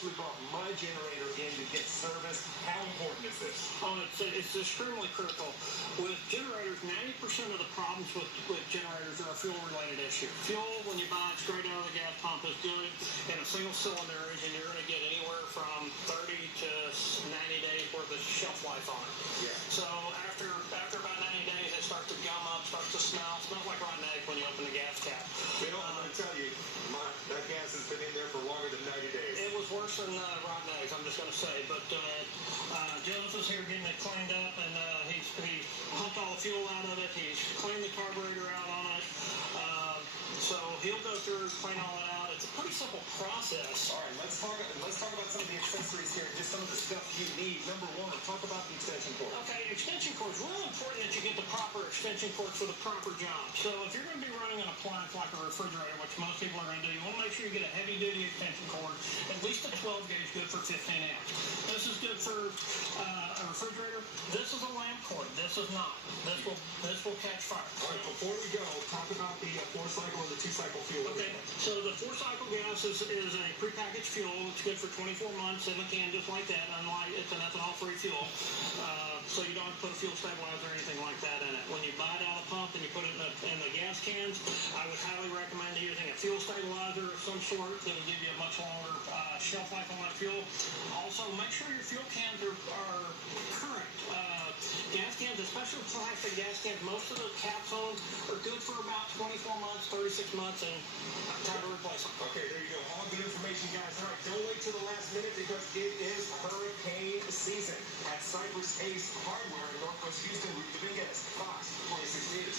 actually brought my generator in to get service. How important is this? Oh, it's extremely critical. With generators, 90% of the problems with generators are a fuel-related issue. Fuel, when you buy it straight out of the gas pump, is good in a single-cylinder engine. You're going to get anywhere from 30 to 90 days worth of shelf life on it. Yeah. So after about 90 days, it starts to gum up, starts to smell like rotten egg when you open the gas cap. You know, I'm going to tell you, that gas has been in there for longer than 90 days. It was worse than rotten eggs, I'm just going to say. But Jones was here getting it cleaned up, and he pumped all the fuel out of it. He's cleaned the carburetor out on it. So he'll go through, clean all that out. It's a pretty simple process. All right, let's talk about some of the accessories here, just some of the stuff you need. Number one, talk about the extension cord. Okay, extension cord is really important that you get the proper extension cord for the proper job. So if you're going to be running an appliance like a refrigerator, which most people are going to do, you want to make sure you get a heavy-duty extension cord, at least a 12 gauge, good for 15 amps. This is good for a refrigerator. This is a lamp cord. This is not. This will catch fire. All right, before we go, talk about the 4-cycle and the 2-cycle fuel. Okay, so the 4-cycle gas is a prepackaged fuel. It's good for 24 months in the can, just like that. Unlike it's an ethanol-free fuel, so you don't have to put a fuel stabilizer or anything like that in it. When you buy it out of the pump and you put it in the gas cans, I would highly recommend using a fuel stabilizer of some sort that will give you a much longer shelf life on that fuel. Also, make sure your fuel cans are current. Gas cans, especially plastic gas cans, most of the caps on are good for about 24 months, 36 months, and time to replace them. Okay, there you go. All good information, guys. All right, don't wait till the last minute because it is hurricane season at Cypress Ace Hardware in Northwest Houston. Rudy Dominguez, Fox 26 News.